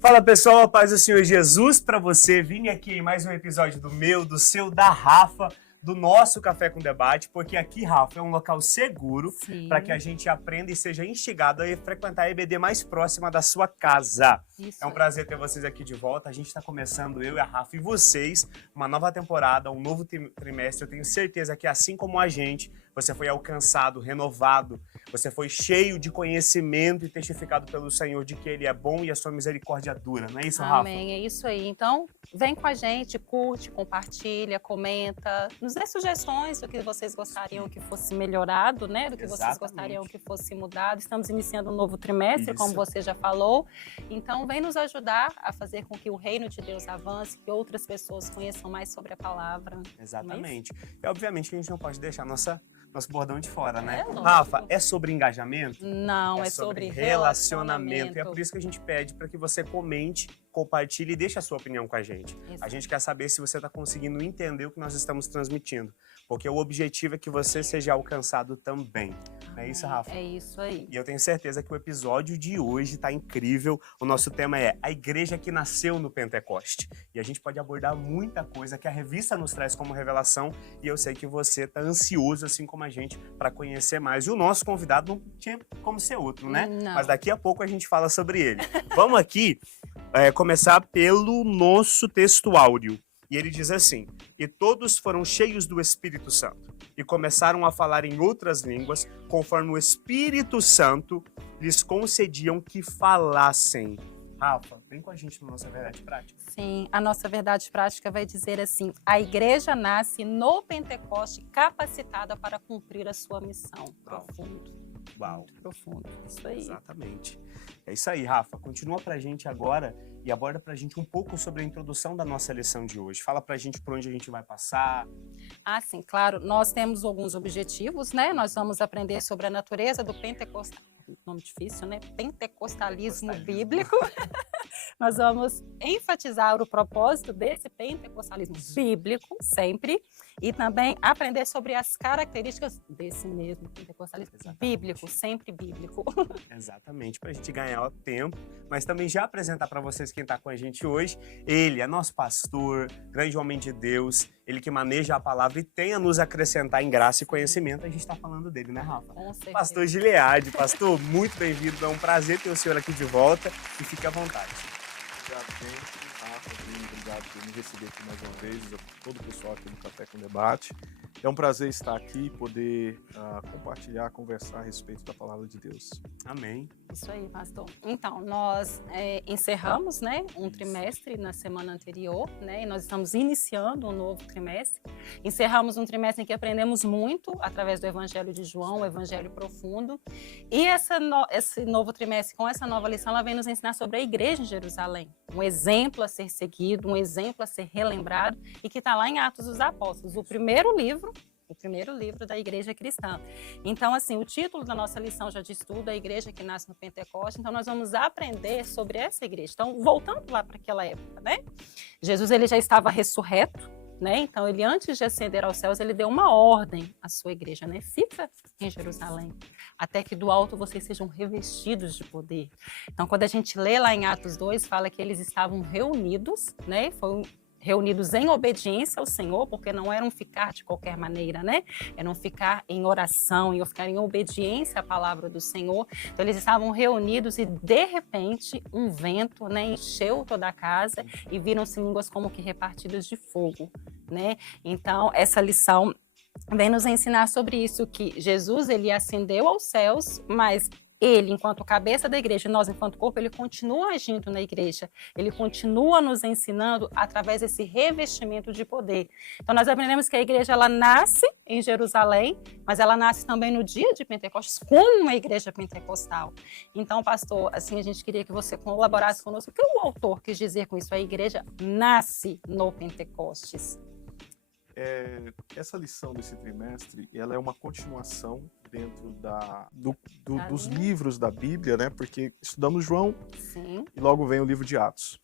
Fala pessoal, a paz do Senhor Jesus para você. Vim aqui em mais um episódio do meu, do seu, da Rafa, do nosso Café com Debate, porque aqui, Rafa, é um local seguro para que a gente aprenda e seja instigado a frequentar a EBD mais próxima da sua casa. Isso é um prazer ter vocês aqui de volta. A gente está começando, eu e a Rafa e vocês, uma nova temporada, um novo trimestre. Eu tenho certeza que, assim como a gente, você foi alcançado, renovado, você foi cheio de conhecimento e testificado pelo Senhor de que Ele é bom e a sua misericórdia dura. Não é isso, Rafa? Amém, é isso aí. Então, vem com a gente, curte, compartilha, comenta, nos dê sugestões do que vocês gostariam que fosse melhorado, né? Do que vocês gostariam que fosse mudado. Estamos iniciando um novo trimestre, como você já falou. Então, vem nos ajudar a fazer com que o reino de Deus avance, que outras pessoas conheçam mais sobre a palavra. Exatamente. E, obviamente, que a gente não pode deixar nosso bordão de fora, né? Lógico. Rafa, é sobre engajamento? Não, é sobre relacionamento. E é por isso que a gente pede para que você comente, compartilhe e deixe a sua opinião com a gente. Exato. A gente quer saber se você está conseguindo entender o que nós estamos transmitindo. Porque o objetivo é que você seja alcançado também. Não é isso, Rafa? É isso aí. E eu tenho certeza que o episódio de hoje está incrível. O nosso tema é a igreja que nasceu no Pentecoste. E a gente pode abordar muita coisa que a revista nos traz como revelação. E eu sei que você está ansioso, assim como a gente, para conhecer mais. E o nosso convidado não tinha como ser outro, né? Não. Mas daqui a pouco a gente fala sobre ele. Vamos aqui começar pelo nosso texto áureo. E ele diz assim: e todos foram cheios do Espírito Santo e começaram a falar em outras línguas, conforme o Espírito Santo lhes concediam que falassem. Rafa, vem com a gente na nossa verdade prática. Sim, a nossa verdade prática vai dizer assim: a igreja nasce no Pentecoste capacitada para cumprir a sua missão. Profundo. Uau. Muito profundo. Isso aí. Exatamente. É isso aí, Rafa. Continua pra gente agora e aborda pra gente um pouco sobre a introdução da nossa lição de hoje. Fala pra gente por onde a gente vai passar. Ah, sim, claro. Nós temos alguns objetivos, né? Nós vamos aprender sobre a natureza do pentecostal. Nome difícil, né? Pentecostalismo bíblico. Nós vamos enfatizar o propósito desse pentecostalismo bíblico, sempre, e também aprender sobre as características desse mesmo pentecostalismo bíblico, sempre bíblico. Exatamente, para a gente ganhar tempo, mas também já apresentar para vocês quem está com a gente hoje. Ele é nosso pastor, grande homem de Deus, ele que maneja a palavra e tem a nos acrescentar em graça e conhecimento. A gente está falando dele, né, Rafa? Com certeza. Pastor Gileade. Pastor, muito bem-vindo, é um prazer ter o senhor aqui de volta e fique à vontade. Obrigado por me receber aqui mais uma vez, a todo o pessoal aqui do Café com Debate. É um prazer estar aqui e poder compartilhar, conversar a respeito da palavra de Deus. Amém. Isso aí, pastor. Então, nós encerramos, né, um trimestre na semana anterior, né, e nós estamos iniciando um novo trimestre. Encerramos um trimestre em que aprendemos muito através do Evangelho de João, o Evangelho profundo. E esse novo trimestre, com essa nova lição, ela vem nos ensinar sobre a igreja em Jerusalém. Um exemplo a ser seguido, um exemplo a ser relembrado, e que está lá em Atos dos Apóstolos, o primeiro livro da igreja cristã. Então, assim, o título da nossa lição já diz tudo, a igreja que nasce no Pentecoste. Então, nós vamos aprender sobre essa igreja. Então, voltando lá para aquela época, né? Jesus, ele já estava ressurreto, né? Então, ele, antes de ascender aos céus, ele deu uma ordem à sua igreja, né? Fica em Jerusalém, até que do alto vocês sejam revestidos de poder. Então, quando a gente lê lá em Atos 2, fala que eles estavam reunidos, né? Reunidos em obediência ao Senhor, porque não eram ficar de qualquer maneira, né? Eram ficar em oração, e ficar em obediência à palavra do Senhor. Então, eles estavam reunidos e, de repente, um vento, né, encheu toda a casa e viram-se línguas como que repartidas de fogo, né? Então, essa lição vem nos ensinar sobre isso, que Jesus, ele ascendeu aos céus, mas ele, enquanto cabeça da igreja, nós, enquanto corpo, ele continua agindo na igreja. Ele continua nos ensinando através desse revestimento de poder. Então, nós aprendemos que a igreja, ela nasce em Jerusalém, mas ela nasce também no dia de Pentecostes, como uma igreja pentecostal. Então, pastor, assim, a gente queria que você colaborasse conosco. O que o autor quis dizer com isso? A igreja nasce no Pentecostes. Essa lição desse trimestre, ela é uma continuação dentro dos livros da Bíblia, né? Porque estudamos João. Sim. E logo vem o livro de Atos.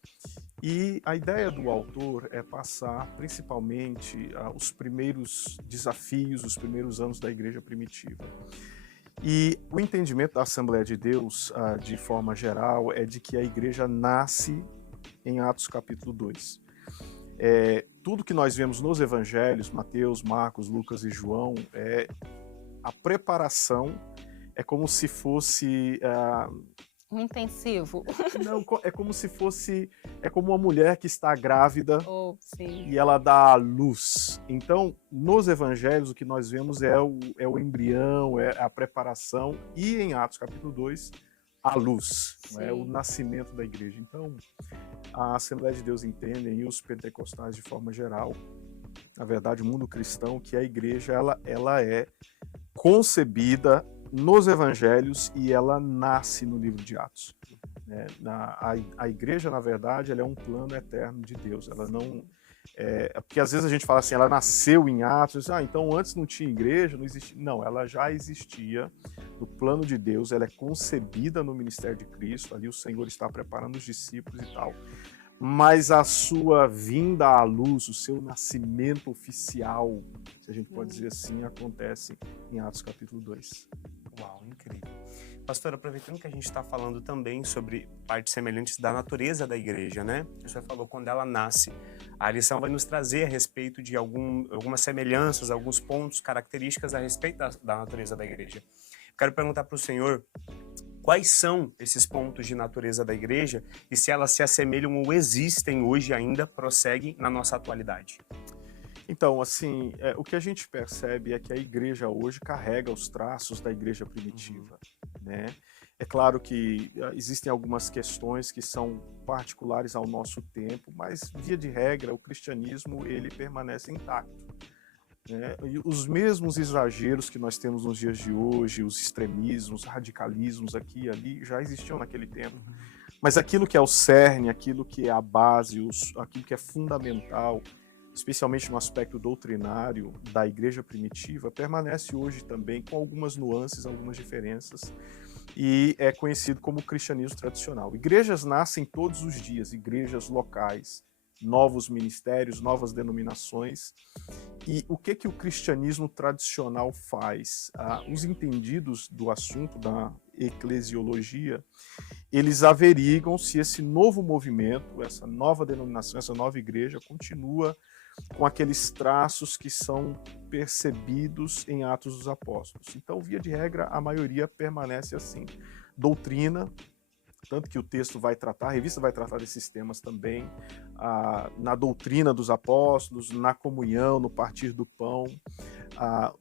E a ideia do autor é passar principalmente os primeiros desafios, os primeiros anos da igreja primitiva. E o entendimento da Assembleia de Deus, de forma geral, é de que a igreja nasce em Atos capítulo 2. Tudo que nós vemos nos evangelhos, Mateus, Marcos, Lucas e João, a preparação é como se fosse... Um intensivo. Não, é como se fosse... É como uma mulher que está grávida Sim. e ela dá à luz. Então, nos evangelhos, o que nós vemos é o embrião, é a preparação, e em Atos capítulo 2, a luz, o nascimento da igreja. Então, a Assembleia de Deus entende, e os pentecostais de forma geral, na verdade, o mundo cristão, que a igreja ela é concebida nos evangelhos e ela nasce no livro de Atos. A igreja, na verdade, ela é um plano eterno de Deus. Ela não... porque às vezes a gente fala assim, ela nasceu em Atos, então antes não tinha igreja, não existia. Não, ela já existia no plano de Deus, ela é concebida no ministério de Cristo, ali o Senhor está preparando os discípulos e tal. Mas a sua vinda à luz, o seu nascimento oficial, se a gente pode dizer assim, acontece em Atos capítulo 2. Uau, incrível. Pastor, aproveitando que a gente está falando também sobre partes semelhantes da natureza da igreja, né? O senhor falou quando ela nasce. A lição vai nos trazer a respeito de algumas semelhanças, alguns pontos, características a respeito da natureza da igreja. Quero perguntar para o senhor quais são esses pontos de natureza da igreja e se elas se assemelham ou existem hoje ainda, prosseguem na nossa atualidade. Então, assim, o que a gente percebe é que a igreja hoje carrega os traços da igreja primitiva, né? É claro que existem algumas questões que são particulares ao nosso tempo, mas, via de regra, o cristianismo ele permanece intacto. E os mesmos exageros que nós temos nos dias de hoje, os extremismos, radicalismos aqui e ali, já existiam naquele tempo. Mas aquilo que é o cerne, aquilo que é a base, aquilo que é fundamental, especialmente no aspecto doutrinário da igreja primitiva, permanece hoje também com algumas nuances, algumas diferenças, e é conhecido como cristianismo tradicional. Igrejas nascem todos os dias, igrejas locais, novos ministérios, novas denominações. E o que o cristianismo tradicional faz? Os entendidos do assunto da eclesiologia, eles averigam se esse novo movimento, essa nova denominação, essa nova igreja continua com aqueles traços que são percebidos em Atos dos Apóstolos. Então, via de regra, a maioria permanece assim. Doutrina, tanto que o texto vai tratar, a revista vai tratar desses temas também, na doutrina dos apóstolos, na comunhão, no partir do pão,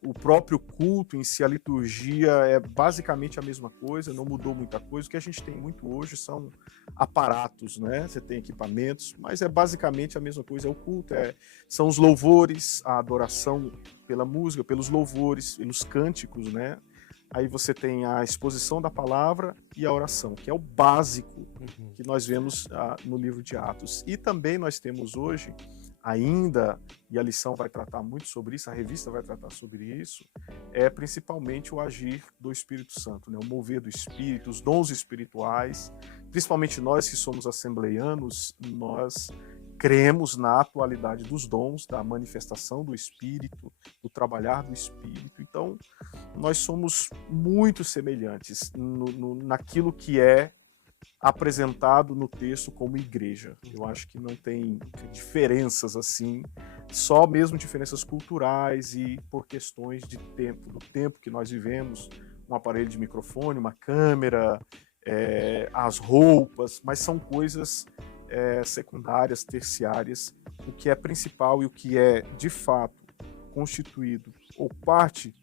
o próprio culto em si, a liturgia é basicamente a mesma coisa, não mudou muita coisa. O que a gente tem muito hoje são aparatos, né? Você tem equipamentos, mas é basicamente a mesma coisa, é o culto, são os louvores, a adoração pela música, pelos louvores, pelos cânticos, né? Aí você tem a exposição da palavra e a oração, que é o básico que nós vemos no livro de Atos. E também nós temos hoje, ainda, e a lição vai tratar muito sobre isso, a revista vai tratar sobre isso, principalmente o agir do Espírito Santo, né? O mover do Espírito, os dons espirituais. Principalmente nós que somos assembleianos, nós cremos na atualidade dos dons, da manifestação do Espírito, do trabalhar do Espírito. Então, nós somos muito semelhantes naquilo que é apresentado no texto como igreja. Eu acho que não tem diferenças assim, só mesmo diferenças culturais e por questões de tempo, do tempo que nós vivemos, um aparelho de microfone, uma câmera, as roupas, mas são coisas secundárias, terciárias. O que é principal e o que é de fato constituído ou parte,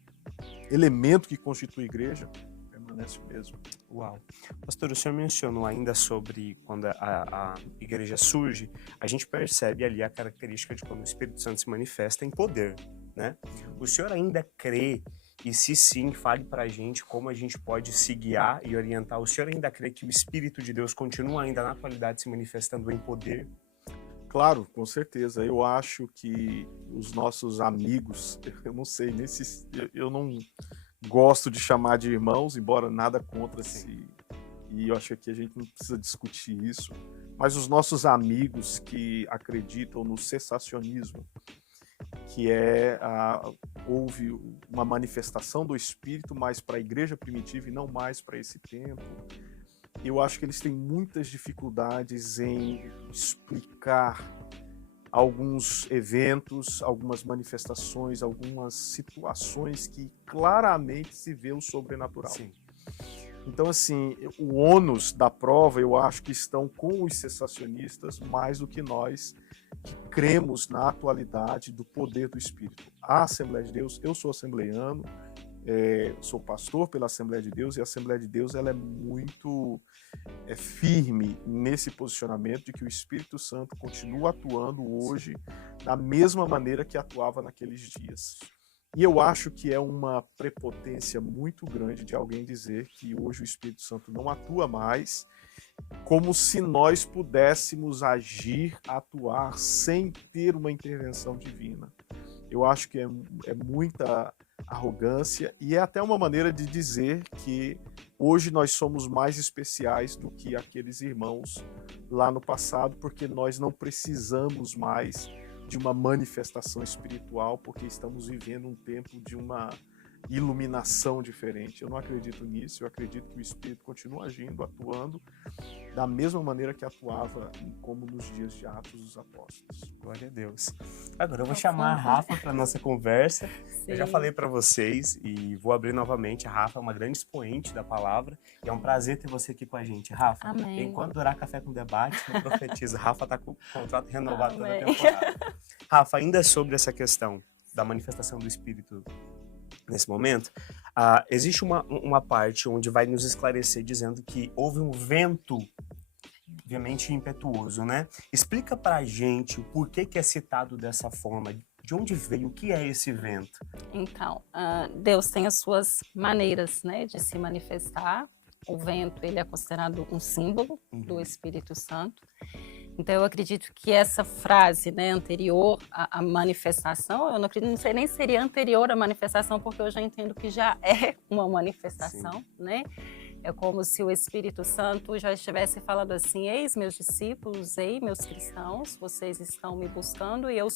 elemento que constitui a igreja, permanece o mesmo. Uau. Pastor, o senhor mencionou ainda sobre quando a igreja surge, a gente percebe ali a característica de quando o Espírito Santo se manifesta em poder, né? O senhor ainda crê, e se sim, fale pra gente como a gente pode se guiar e orientar. O senhor ainda crê que o Espírito de Deus continua ainda na atualidade se manifestando em poder? Claro, com certeza. Eu acho que os nossos amigos, eu não sei, eu não gosto de chamar de irmãos, embora nada contra si, e eu acho que a gente não precisa discutir isso, mas os nossos amigos que acreditam no cessacionismo, que houve uma manifestação do Espírito mais para a igreja primitiva e não mais para esse tempo. Eu acho que eles têm muitas dificuldades em explicar alguns eventos, algumas manifestações, algumas situações que claramente se vê o sobrenatural. Sim. Então, assim, o ônus da prova, eu acho que estão com os cessacionistas mais do que nós, que cremos na atualidade do poder do Espírito. A Assembleia de Deus, eu sou assembleiano, sou pastor pela Assembleia de Deus, e a Assembleia de Deus ela é muito firme nesse posicionamento de que o Espírito Santo continua atuando hoje da mesma maneira que atuava naqueles dias. E eu acho que é uma prepotência muito grande de alguém dizer que hoje o Espírito Santo não atua mais, como se nós pudéssemos agir, atuar sem ter uma intervenção divina. Eu acho que é muita arrogância e é até uma maneira de dizer que hoje nós somos mais especiais do que aqueles irmãos lá no passado, porque nós não precisamos mais de uma manifestação espiritual, porque estamos vivendo um tempo de uma iluminação diferente. Eu não acredito nisso, eu acredito que o Espírito continua agindo, atuando da mesma maneira que atuava como nos dias de Atos dos Apóstolos. Glória a Deus. Agora eu vou chamar a Rafa para nossa conversa. Sim. Eu já falei para vocês e vou abrir novamente. A Rafa é uma grande expoente da palavra e é um prazer ter você aqui com a gente, Rafa. Amém. Enquanto durar Café com Debate, eu profetizo. Rafa está com o contrato renovado toda a Amém. temporada. Rafa, ainda sobre essa questão da manifestação do Espírito nesse momento, existe uma parte onde vai nos esclarecer dizendo que houve um vento, obviamente impetuoso, né? Explica pra gente o porquê que é citado dessa forma, de onde veio, o que é esse vento? Então, Deus tem as suas maneiras, né, de se manifestar. O vento, ele é considerado um símbolo do Espírito Santo. Então, eu acredito que essa frase, né, anterior à manifestação, eu não sei nem se seria anterior à manifestação, porque eu já entendo que já é uma manifestação, né? É como se o Espírito Santo já estivesse falando assim: eis meus discípulos, ei meus cristãos, vocês estão me buscando e eu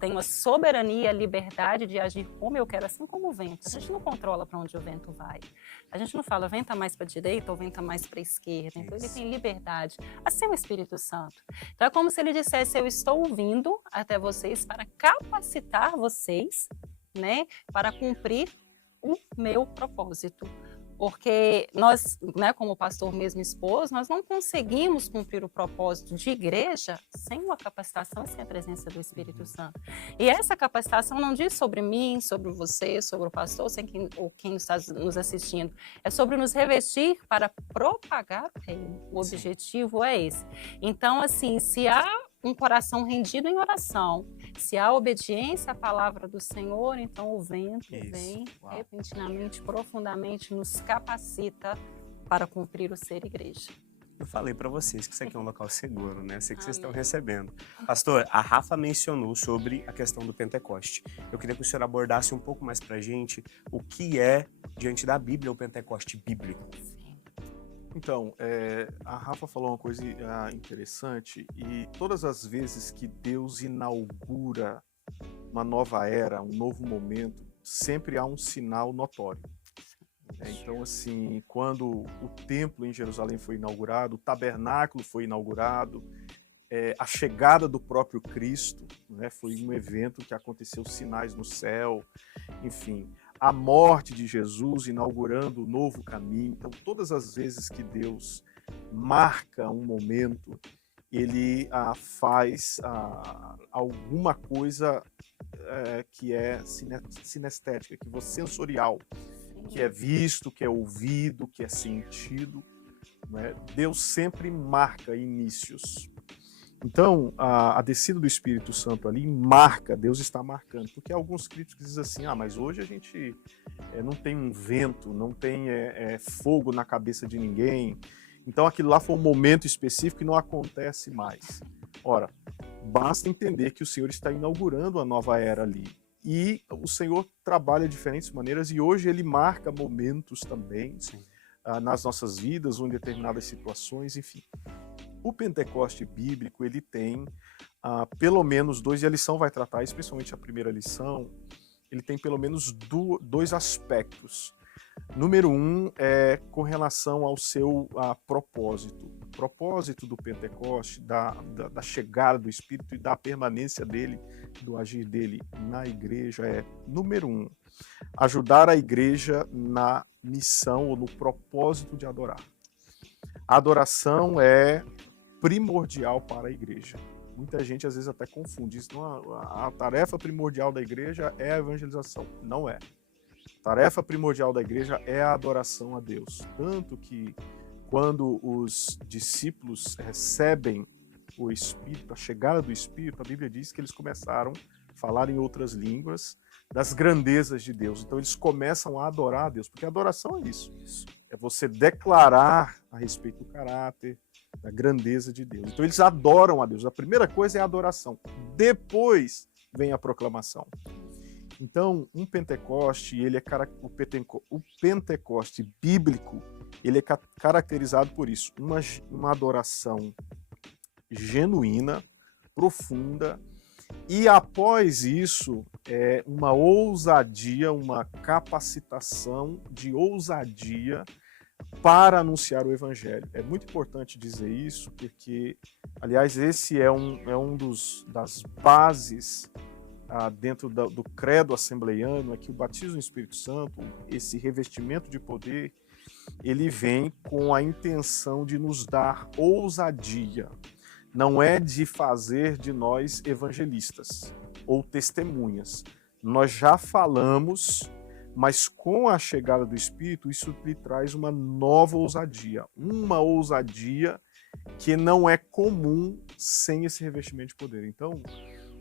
tenho a soberania, a liberdade de agir como eu quero, assim como o vento. A gente não controla para onde o vento vai. A gente não fala venta mais para a direita ou venta mais para a esquerda. Então ele tem liberdade. Assim é o Espírito Santo. Então é como se ele dissesse: eu estou vindo até vocês para capacitar vocês, né, para cumprir o meu propósito. Porque nós, né, como o pastor mesmo expôs, nós não conseguimos cumprir o propósito de igreja sem uma capacitação e sem a presença do Espírito Santo. E essa capacitação não diz sobre mim, sobre você, sobre o pastor, ou quem está nos assistindo. É sobre nos revestir para propagar o reino. O objetivo é esse. Então, assim, se há um coração rendido em oração, se há obediência à palavra do Senhor, então o vento vem repentinamente, profundamente, nos capacita para cumprir o ser igreja. Eu falei para vocês que isso aqui é um local seguro, né? Eu sei que vocês estão recebendo. Pastor, a Rafa mencionou sobre a questão do Pentecoste. Eu queria que o senhor abordasse um pouco mais pra gente o que é, diante da Bíblia, o Pentecoste bíblico. Então, a Rafa falou uma coisa interessante, e todas as vezes que Deus inaugura uma nova era, um novo momento, sempre há um sinal notório. Então, assim, quando o templo em Jerusalém foi inaugurado, o tabernáculo foi inaugurado, a chegada do próprio Cristo, né, foi um evento que aconteceu, sinais no céu, enfim, a morte de Jesus inaugurando o novo caminho. Então, todas as vezes que Deus marca um momento, ele faz alguma coisa que é sinestética, que é sensorial, que é visto, que é ouvido, que é sentido, né? Deus sempre marca inícios. Então, a descida do Espírito Santo ali marca, Deus está marcando, porque alguns críticos dizem assim: mas hoje a gente não tem um vento, não tem fogo na cabeça de ninguém, então aquilo lá foi um momento específico e não acontece mais. Ora, basta entender que o Senhor está inaugurando uma nova era ali, e o Senhor trabalha de diferentes maneiras, e hoje Ele marca momentos também nas nossas vidas ou em determinadas situações, enfim. O Pentecoste bíblico, ele tem pelo menos dois, e a lição vai tratar, especialmente a primeira lição, ele tem pelo menos dois aspectos. Número um é com relação ao seu propósito. O propósito do Pentecoste, da chegada do Espírito e da permanência dele, do agir dele na igreja é, número um, ajudar a igreja na missão ou no propósito de adorar. A adoração é primordial para a igreja. Muita gente às vezes até confunde isso. Não, a tarefa primordial da igreja é a evangelização. Não é. A tarefa primordial da igreja é a adoração a Deus. Tanto que quando os discípulos recebem o Espírito, a chegada do Espírito, a Bíblia diz que eles começaram a falar em outras línguas das grandezas de Deus. Então eles começam a adorar a Deus, porque a adoração é isso. É você declarar a respeito do caráter, da grandeza de Deus. Então eles adoram a Deus. A primeira coisa é a adoração. Depois vem a proclamação. Então, um Pentecoste, o Pentecoste bíblico, ele é caracterizado por isso. Uma adoração genuína, profunda, e após isso, uma ousadia, uma capacitação de ousadia para anunciar o Evangelho. É muito importante dizer isso, porque, aliás, esse é um das bases dentro do credo assembleiano, é que o batismo no Espírito Santo, esse revestimento de poder, ele vem com a intenção de nos dar ousadia. Não é de fazer de nós evangelistas ou testemunhas. Nós já falamos, mas com a chegada do Espírito, isso lhe traz uma nova ousadia. Uma ousadia que não é comum sem esse revestimento de poder. Então,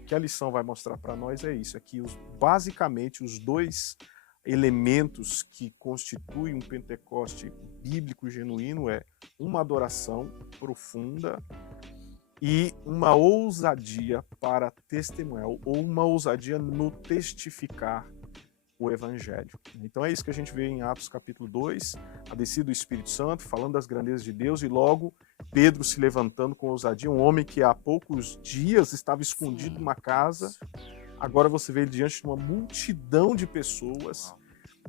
o que a lição vai mostrar para nós é isso, é que basicamente os dois elementos que constituem um Pentecoste bíblico genuíno é uma adoração profunda e uma ousadia para testemunhar, ou uma ousadia no testificar o Evangelho. Então é isso que a gente vê em Atos capítulo 2, a descida do Espírito Santo, falando das grandezas de Deus, e logo Pedro se levantando com ousadia, um homem que há poucos dias estava escondido numa casa, agora você vê ele diante de uma multidão de pessoas.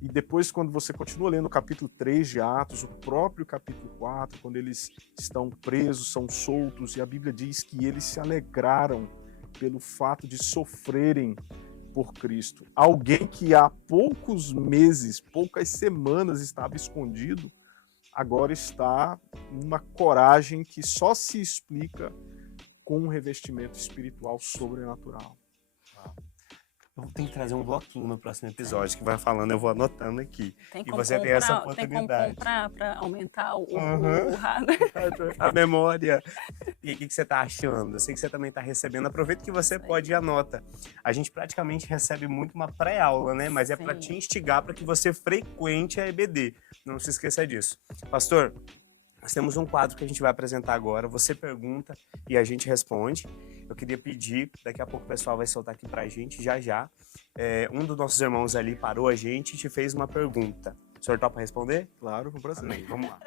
E depois, quando você continua lendo o capítulo 3 de Atos, o próprio capítulo 4, quando eles estão presos, são soltos, e a Bíblia diz que eles se alegraram pelo fato de sofrerem por Cristo. Alguém que há poucos meses, poucas semanas estava escondido, agora está numa coragem que só se explica com um revestimento espiritual sobrenatural. Eu tenho que trazer um bloquinho no próximo episódio que vai falando, eu vou anotando aqui. E você tem essa oportunidade. Tem como comprar para aumentar o a memória. E o que você está achando? Eu sei que você também está recebendo. Aproveita que você pode e anota. A gente praticamente recebe muito uma pré-aula, né? Mas é para te instigar para que você frequente a EBD. Não se esqueça disso. Pastor, nós temos um quadro que a gente vai apresentar agora. Você pergunta e a gente responde. Eu queria pedir, daqui a pouco o pessoal vai soltar aqui pra gente, já. Um dos nossos irmãos ali parou a gente e te fez uma pergunta. O senhor topa responder? Claro, com prazer. Amém. Vamos lá.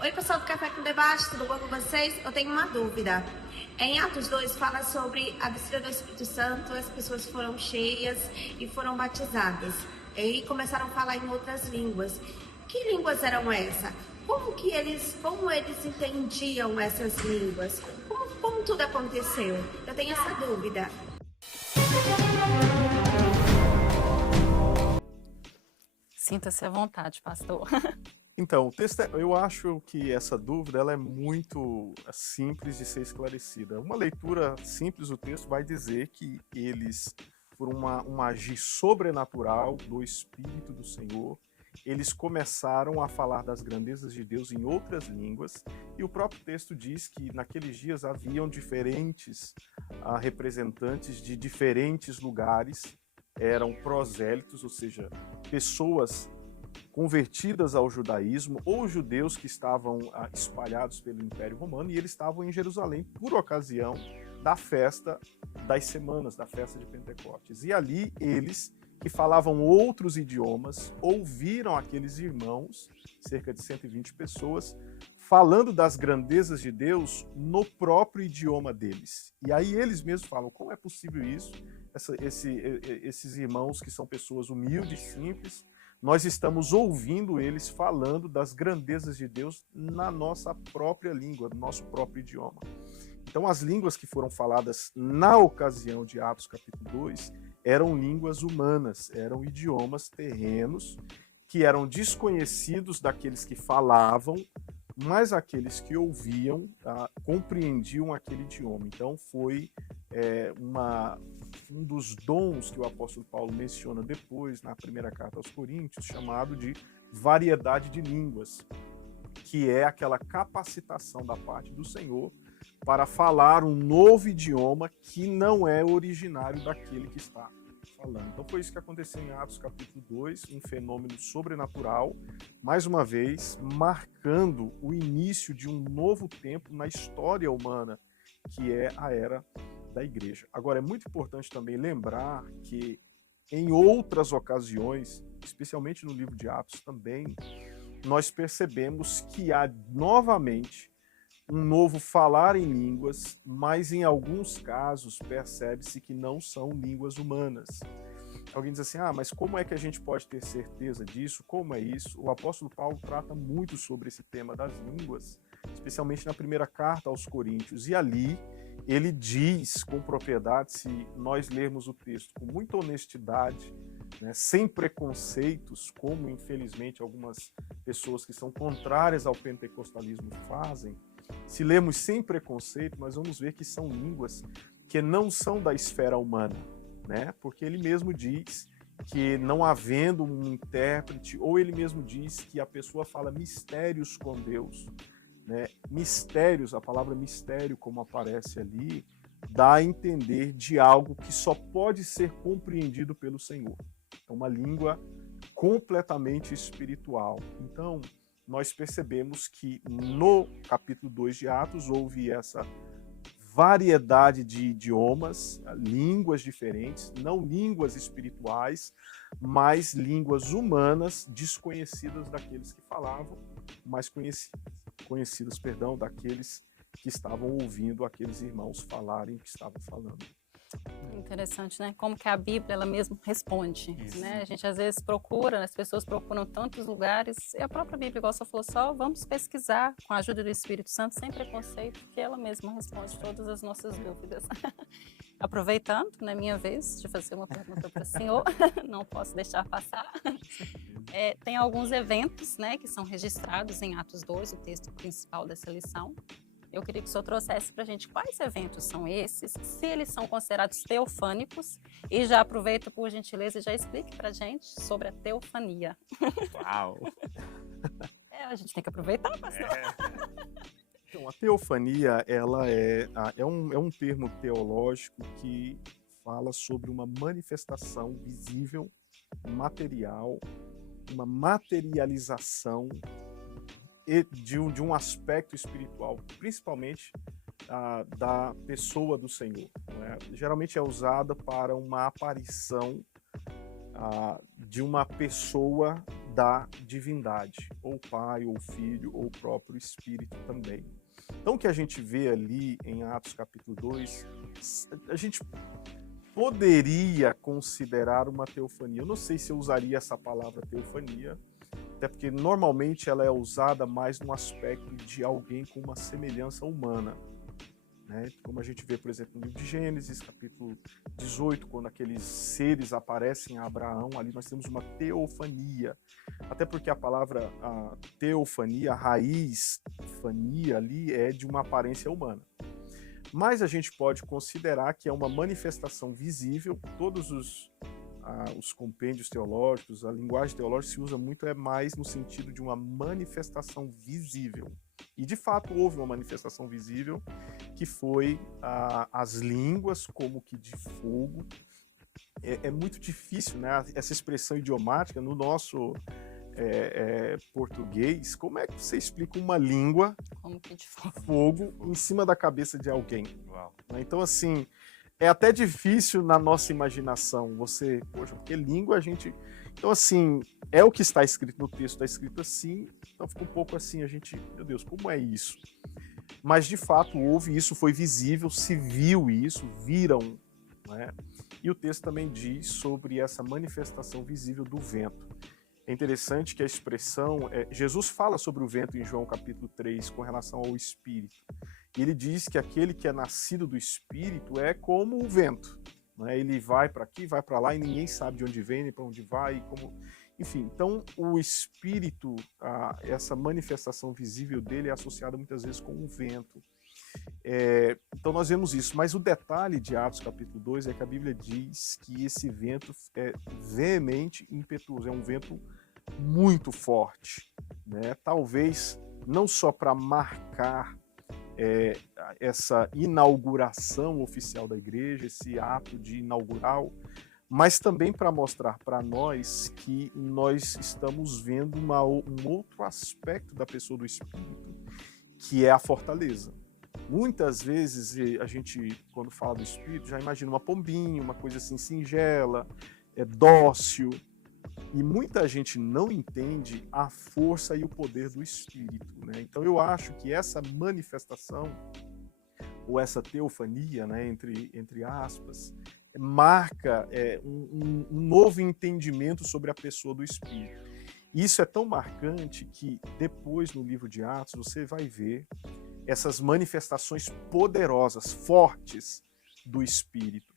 Oi, pessoal do Café com Debate, tudo bom com vocês? Eu tenho uma dúvida. Em Atos 2 fala sobre a descida do Espírito Santo, as pessoas foram cheias e foram batizadas. E aí começaram a falar em outras línguas. Que línguas eram essas? Como eles entendiam essas línguas? Como tudo aconteceu? Eu tenho essa dúvida. Sinta-se à vontade, pastor. Então, o texto, eu acho que essa dúvida ela é muito simples de ser esclarecida. Uma leitura simples do texto vai dizer que eles, por um agir sobrenatural do Espírito do Senhor, eles começaram a falar das grandezas de Deus em outras línguas, e o próprio texto diz que naqueles dias haviam diferentes representantes de diferentes lugares, eram prosélitos, ou seja, pessoas convertidas ao judaísmo ou judeus que estavam espalhados pelo Império Romano, e eles estavam em Jerusalém por ocasião da festa das semanas, da festa de Pentecostes. E ali eles, que falavam outros idiomas, ouviram aqueles irmãos, cerca de 120 pessoas, falando das grandezas de Deus no próprio idioma deles. E aí eles mesmos falam, como é possível isso? Esses irmãos que são pessoas humildes, simples, nós estamos ouvindo eles falando das grandezas de Deus na nossa própria língua, no nosso próprio idioma. Então, as línguas que foram faladas na ocasião de Atos capítulo 2 eram línguas humanas, eram idiomas terrenos que eram desconhecidos daqueles que falavam, mas aqueles que ouviam compreendiam aquele idioma. Então, foi um dos dons que o apóstolo Paulo menciona depois, na primeira carta aos Coríntios, chamado de variedade de línguas, que é aquela capacitação da parte do Senhor para falar um novo idioma que não é originário daquele que está falando. Então foi isso que aconteceu em Atos capítulo 2, um fenômeno sobrenatural, mais uma vez, marcando o início de um novo tempo na história humana, que é a era da igreja. Agora, é muito importante também lembrar que em outras ocasiões, especialmente no livro de Atos também, nós percebemos que há novamente um novo falar em línguas, mas em alguns casos percebe-se que não são línguas humanas. Alguém diz assim, mas como é que a gente pode ter certeza disso? Como é isso? O apóstolo Paulo trata muito sobre esse tema das línguas, especialmente na primeira carta aos Coríntios, e ali ele diz com propriedade, se nós lermos o texto com muita honestidade, né, sem preconceitos, como infelizmente algumas pessoas que são contrárias ao pentecostalismo fazem, se lermos sem preconceito, nós vamos ver que são línguas que não são da esfera humana, né? Porque ele mesmo diz que não havendo um intérprete, ou ele mesmo diz que a pessoa fala mistérios com Deus, né? Mistérios, a palavra mistério, como aparece ali, dá a entender de algo que só pode ser compreendido pelo Senhor. É uma língua completamente espiritual. Então, nós percebemos que no capítulo 2 de Atos houve essa variedade de idiomas, línguas diferentes, não línguas espirituais, mas línguas humanas desconhecidas daqueles que falavam, mas conhecidas, daqueles que estavam ouvindo aqueles irmãos falarem o que estavam falando. Interessante, né? Como que a Bíblia, ela mesma responde, né? A gente às vezes procura, as pessoas procuram tantos lugares, e a própria Bíblia, igual você falou, só vamos pesquisar com a ajuda do Espírito Santo, sem preconceito, que ela mesma responde todas as nossas dúvidas. Aproveitando, na minha vez, de fazer uma pergunta para o senhor, não posso deixar passar. Tem alguns eventos, né, que são registrados em Atos 2, o texto principal dessa lição. Eu queria que o senhor trouxesse para a gente quais eventos são esses, se eles são considerados teofânicos, e já aproveita, por gentileza, e já explique para a gente sobre a teofania. Uau! A gente tem que aproveitar, pastor. Então, a teofania, ela é um termo teológico que fala sobre uma manifestação visível, material, uma materialização de um aspecto espiritual, principalmente da pessoa do Senhor, né? Geralmente é usada para uma aparição de uma pessoa da divindade, ou Pai, ou Filho, ou o próprio Espírito também. Então, o que a gente vê ali em Atos capítulo 2, a gente poderia considerar uma teofania. Eu não sei se eu usaria essa palavra teofania, até porque normalmente ela é usada mais no aspecto de alguém com uma semelhança humana, né? Como a gente vê, por exemplo, no livro de Gênesis, capítulo 18, quando aqueles seres aparecem a Abraão, ali nós temos uma teofania. Até porque a palavra teofania, a raiz, fania ali, é de uma aparência humana. Mas a gente pode considerar que é uma manifestação visível. Todos os compêndios teológicos, a linguagem teológica se usa muito mais no sentido de uma manifestação visível. E, de fato, houve uma manifestação visível, que foi as línguas como que de fogo. É muito difícil, né? Essa expressão idiomática no nosso português. Como é que você explica uma língua Como que de fogo? fogo em cima da cabeça de alguém? Uau. Então, assim, é até difícil na nossa imaginação. Você, poxa, porque língua a gente... Então, assim, é o que está escrito no texto, está escrito assim, então fica um pouco assim, a gente, meu Deus, como é isso? Mas, de fato, houve isso, foi visível, se viu isso, viram, né? E o texto também diz sobre essa manifestação visível do vento. É interessante que a expressão... Jesus fala sobre o vento em João capítulo 3, com relação ao Espírito. E ele diz que aquele que é nascido do Espírito é como o vento, né? Ele vai para aqui, vai para lá, e ninguém sabe de onde vem, nem para onde vai, como... Enfim, então o Espírito, essa manifestação visível dele é associada muitas vezes com o vento. Então nós vemos isso, mas o detalhe de Atos capítulo 2 é que a Bíblia diz que esse vento é veemente e impetuoso, é um vento muito forte, né? Talvez não só para marcar essa inauguração oficial da igreja, esse ato de inaugurar, mas também para mostrar para nós que nós estamos vendo um outro aspecto da pessoa do Espírito, que é a fortaleza. Muitas vezes a gente, quando fala do Espírito, já imagina uma pombinha, uma coisa assim singela, dócil, e muita gente não entende a força e o poder do Espírito, né? Então eu acho que essa manifestação, ou essa teofania, né, entre aspas, marca um novo entendimento sobre a pessoa do Espírito. E isso é tão marcante que depois no livro de Atos você vai ver essas manifestações poderosas, fortes do Espírito,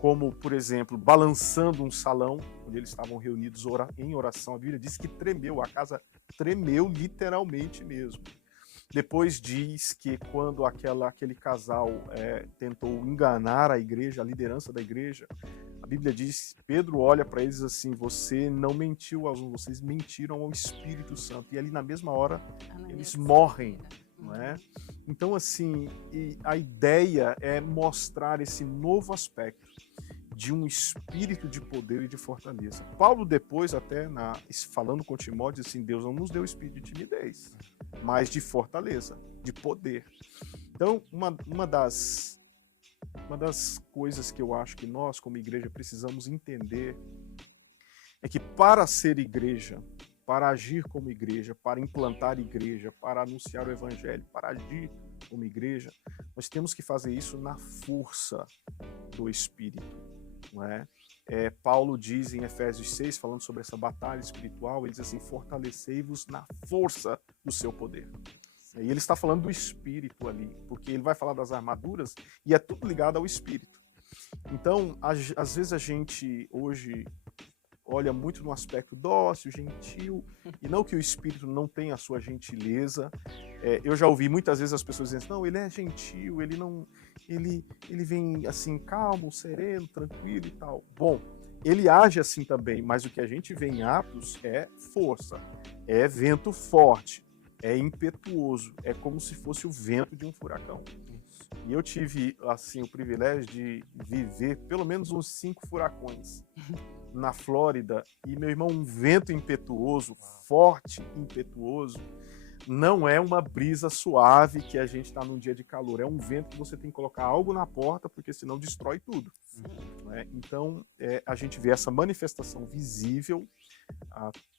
como, por exemplo, balançando um salão, onde eles estavam reunidos em oração. A Bíblia diz que tremeu, a casa tremeu literalmente mesmo. Depois diz que quando aquele casal tentou enganar a igreja, a liderança da igreja, a Bíblia diz, Pedro olha para eles assim, você não mentiu aos uns, vocês mentiram ao Espírito Santo. E ali na mesma hora, eles morrem. Não é? Então, assim, a ideia é mostrar esse novo aspecto de um espírito de poder e de fortaleza. Paulo depois, até falando com Timóteo, diz assim, Deus não nos deu espírito de timidez, mas de fortaleza, de poder. Então, uma das coisas que eu acho que nós, como igreja, precisamos entender é que para ser igreja, para agir como igreja, para implantar igreja, para anunciar o evangelho, para agir como igreja, nós temos que fazer isso na força do Espírito, não é? Paulo diz em Efésios 6, falando sobre essa batalha espiritual, ele diz assim, fortalecei-vos na força do seu poder. E ele está falando do Espírito ali, porque ele vai falar das armaduras e é tudo ligado ao Espírito. Então, às vezes a gente hoje olha muito no aspecto dócil, gentil, e não que o Espírito não tenha a sua gentileza. Eu já ouvi muitas vezes as pessoas dizendo, não, ele é gentil, ele vem assim calmo, sereno, tranquilo e tal. Bom, ele age assim também, mas o que a gente vê em Atos é força, é vento forte, é impetuoso, é como se fosse o vento de um furacão. E eu tive assim o privilégio de viver pelo menos uns 5 furacões na Flórida, e, meu irmão, um vento impetuoso, forte, impetuoso, não é uma brisa suave que a gente está num dia de calor, é um vento que você tem que colocar algo na porta, porque senão destrói tudo. Né? Então, a gente vê essa manifestação visível,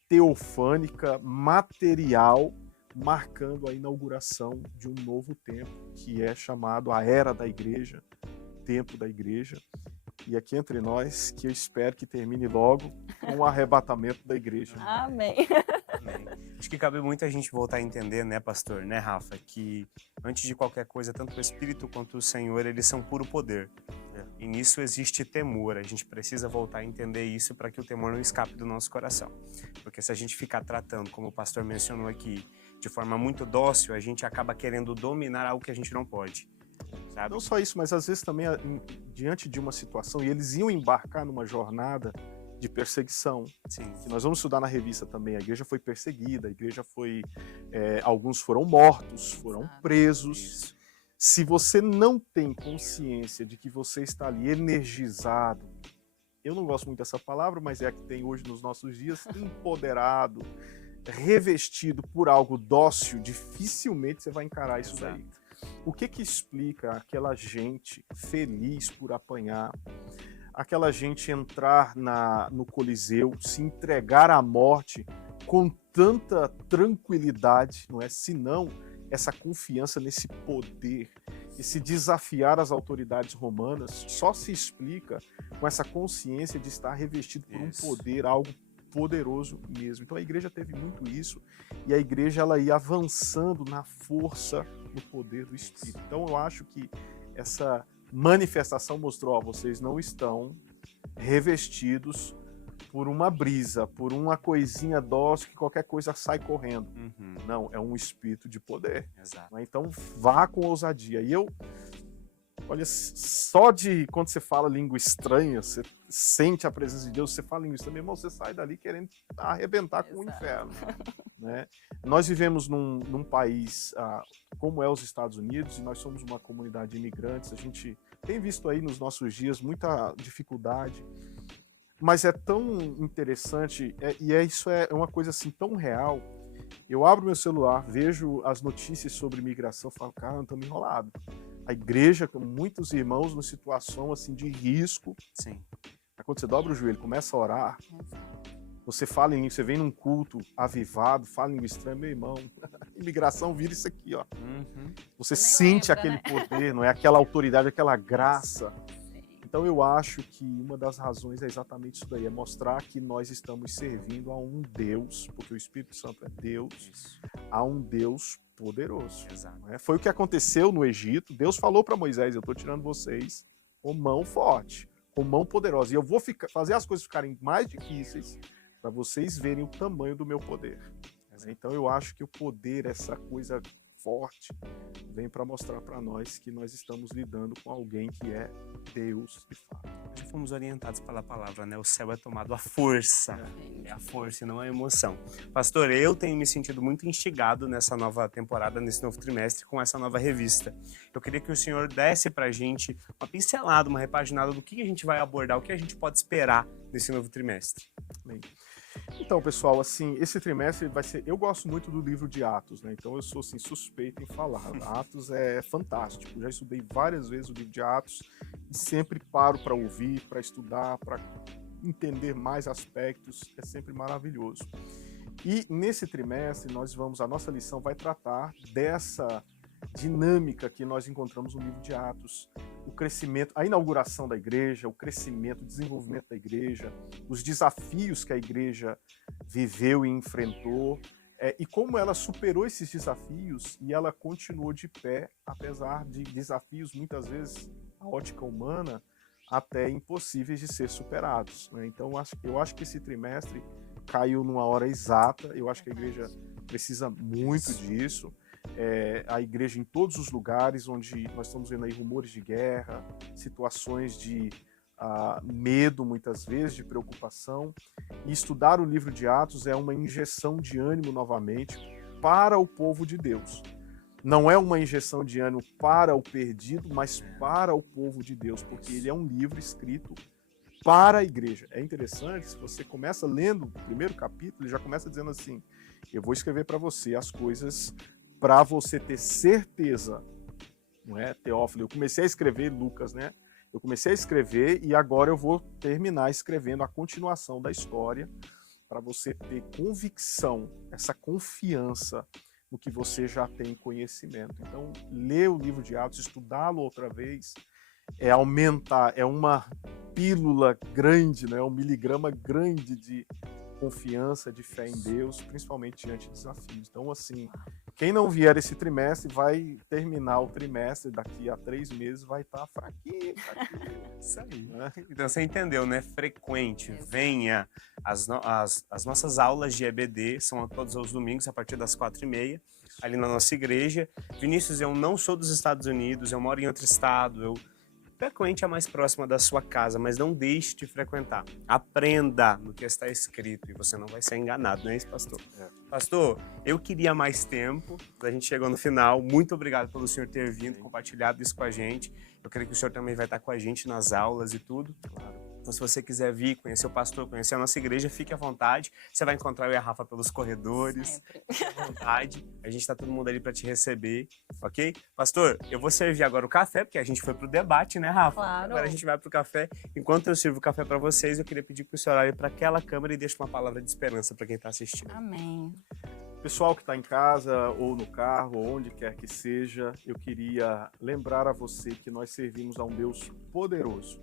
teofânica, material, marcando a inauguração de um novo tempo, que é chamado a Era da Igreja, Tempo da Igreja. E aqui entre nós, que eu espero que termine logo com o arrebatamento da igreja. Amém. Amém. Acho que cabe muito a gente voltar a entender, né, pastor, né, Rafa, que antes de qualquer coisa, tanto o Espírito quanto o Senhor, eles são puro poder. E nisso existe temor. A gente precisa voltar a entender isso para que o temor não escape do nosso coração. Porque se a gente ficar tratando, como o pastor mencionou aqui, de forma muito dócil, a gente acaba querendo dominar algo que a gente não pode. Sabe? Não só isso, mas às vezes também diante de uma situação, e eles iam embarcar numa jornada de perseguição. Sim. Que nós vamos estudar na revista também, a igreja foi perseguida, a igreja foi... alguns foram mortos, foram presos. Isso. Se você não tem consciência de que você está ali energizado, eu não gosto muito dessa palavra, mas é a que tem hoje nos nossos dias, empoderado, revestido por algo dócil, dificilmente você vai encarar isso daí. O que explica aquela gente feliz por apanhar, aquela gente entrar no Coliseu, se entregar à morte com tanta tranquilidade, não é? Senão essa confiança nesse poder, esse desafiar as autoridades romanas, só se explica com essa consciência de estar revestido por um poder, algo poderoso mesmo. Então a igreja teve muito isso, e a igreja ela ia avançando na força, no poder do Espírito. Então eu acho que essa manifestação mostrou, ó, vocês não estão revestidos por uma brisa, por uma coisinha dócil que qualquer coisa sai correndo. Não, é um espírito de poder. Exato. Então vá com ousadia. E eu, olha, só de quando você fala língua estranha, você sente a presença de Deus, você fala língua estranha, meu irmão, você sai dali querendo arrebentar com o inferno. Né? Nós vivemos num país como é os Estados Unidos, e nós somos uma comunidade de imigrantes, a gente tem visto aí nos nossos dias muita dificuldade, mas é tão interessante, isso é uma coisa assim tão real. Eu abro meu celular, vejo as notícias sobre imigração, falo, cara, estamos enrolados. A igreja, com muitos irmãos, numa situação assim de risco. Sim. Quando você dobra o joelho, começa a orar, você fala em, você vem num culto avivado, fala em língua estranha, meu irmão, imigração vira isso aqui, ó. Você sente aquele poder, não é? Aquela autoridade, aquela graça. Então eu acho que uma das razões é exatamente isso daí, é mostrar que nós estamos servindo a um Deus, porque o Espírito Santo é Deus, a um Deus poderoso. Né? Foi o que aconteceu no Egito. Deus falou para Moisés, eu estou tirando vocês com mão forte, com mão poderosa, e eu vou fazer as coisas ficarem mais difíceis para vocês verem o tamanho do meu poder. Então eu acho que o poder, essa coisa forte, vem para mostrar para nós que nós estamos lidando com alguém que é Deus de fato. Já fomos orientados pela palavra, né? O céu é tomado à força. É a força e não a emoção. Pastor, eu tenho me sentido muito instigado nessa nova temporada, nesse novo trimestre, com essa nova revista. Eu queria que o senhor desse pra gente uma pincelada, uma repaginada do que a gente vai abordar, o que a gente pode esperar nesse novo trimestre. Bem, então, pessoal, assim, esse trimestre vai ser... Eu gosto muito do livro de Atos, né? Então eu sou, assim, suspeito em falar. Atos é fantástico. Já estudei várias vezes o livro de Atos e sempre paro para ouvir, para estudar, para entender mais aspectos. É sempre maravilhoso. E nesse trimestre, a nossa lição vai tratar dessa dinâmica que nós encontramos no livro de Atos. O crescimento, a inauguração da igreja, o crescimento, o desenvolvimento da igreja, os desafios que a igreja viveu e enfrentou, e como ela superou esses desafios e ela continuou de pé, apesar de desafios, muitas vezes, a ótica humana, até impossíveis de ser superados. Né? Então, eu acho que esse trimestre caiu numa hora exata, eu acho que a igreja precisa muito disso. A igreja em todos os lugares onde nós estamos vendo aí rumores de guerra, situações de medo muitas vezes, de preocupação, e estudar o livro de Atos é uma injeção de ânimo novamente para o povo de Deus. Não é uma injeção de ânimo para o perdido, mas para o povo de Deus, porque ele é um livro escrito para a igreja. É interessante, se você começa lendo o primeiro capítulo, ele já começa dizendo assim, eu vou escrever para você as coisas para você ter certeza, não é, Teófilo? Eu comecei a escrever Lucas, né? Eu comecei a escrever e agora eu vou terminar escrevendo a continuação da história para você ter convicção, essa confiança no que você já tem conhecimento. Então, ler o livro de Atos, estudá-lo outra vez, é aumentar, é uma pílula grande, né? Um miligrama grande de confiança, de fé em Deus, principalmente diante de desafios. Então, assim, quem não vier esse trimestre vai terminar o trimestre, daqui a 3 meses vai estar fraquinho. Isso aí. Então você entendeu, né? Frequente, venha. As nossas aulas de EBD são todos os domingos, a partir das 4h30, ali na nossa igreja. Vinícius, eu não sou dos Estados Unidos, eu moro em outro estado, frequente a mais próxima da sua casa, mas não deixe de frequentar. Aprenda no que está escrito e você não vai ser enganado, não é isso, pastor? Pastor, eu queria mais tempo, a gente chegou no final. Muito obrigado pelo senhor ter vindo, compartilhado isso com a gente. Eu creio que o senhor também vai estar com a gente nas aulas e tudo. Claro. Então, se você quiser vir, conhecer o pastor, conhecer a nossa igreja, fique à vontade. Você vai encontrar eu e a Rafa pelos corredores. Sempre. Fique à vontade. A gente tá todo mundo ali para te receber, ok? Pastor, eu vou servir agora o café, porque a gente foi pro debate, né, Rafa? Claro. Agora a gente vai pro café. Enquanto eu sirvo o café para vocês, eu queria pedir para o senhor olhar para aquela câmera e deixe uma palavra de esperança para quem tá assistindo. Amém. Pessoal que está em casa, ou no carro, ou onde quer que seja, eu queria lembrar a você que nós servimos a um Deus poderoso,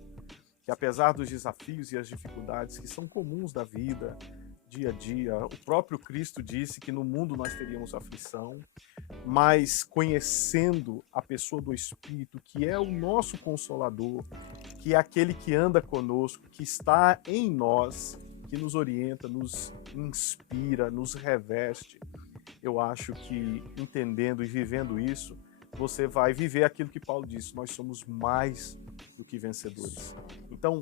que apesar dos desafios e as dificuldades que são comuns da vida, dia a dia, o próprio Cristo disse que no mundo nós teríamos aflição, mas conhecendo a pessoa do Espírito, que é o nosso Consolador, que é aquele que anda conosco, que está em nós, que nos orienta, nos inspira, nos reveste, eu acho que entendendo e vivendo isso, você vai viver aquilo que Paulo disse, nós somos mais do que vencedores. Então,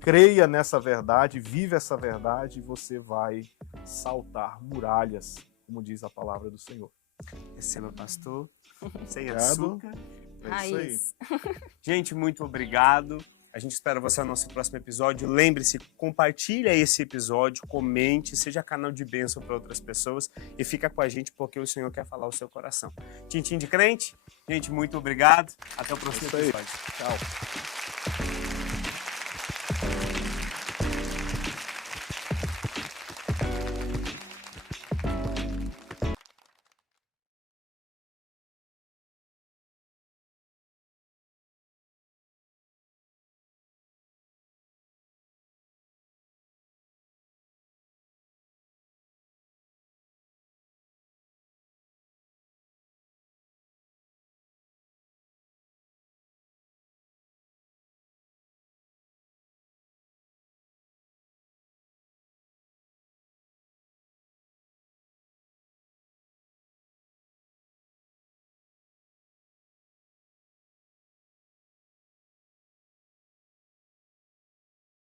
creia nessa verdade, vive essa verdade e você vai saltar muralhas, como diz a palavra do Senhor. Receba, pastor. Sem Obrigado. açúcar. É isso aí. Raiz. Gente, muito obrigado. A gente espera você no nosso próximo episódio. Lembre-se, compartilha esse episódio, comente, seja canal de bênção para outras pessoas e fica com a gente porque o Senhor quer falar o seu coração. Tintim de crente, gente, muito obrigado. Até o próximo É isso aí. episódio. Tchau.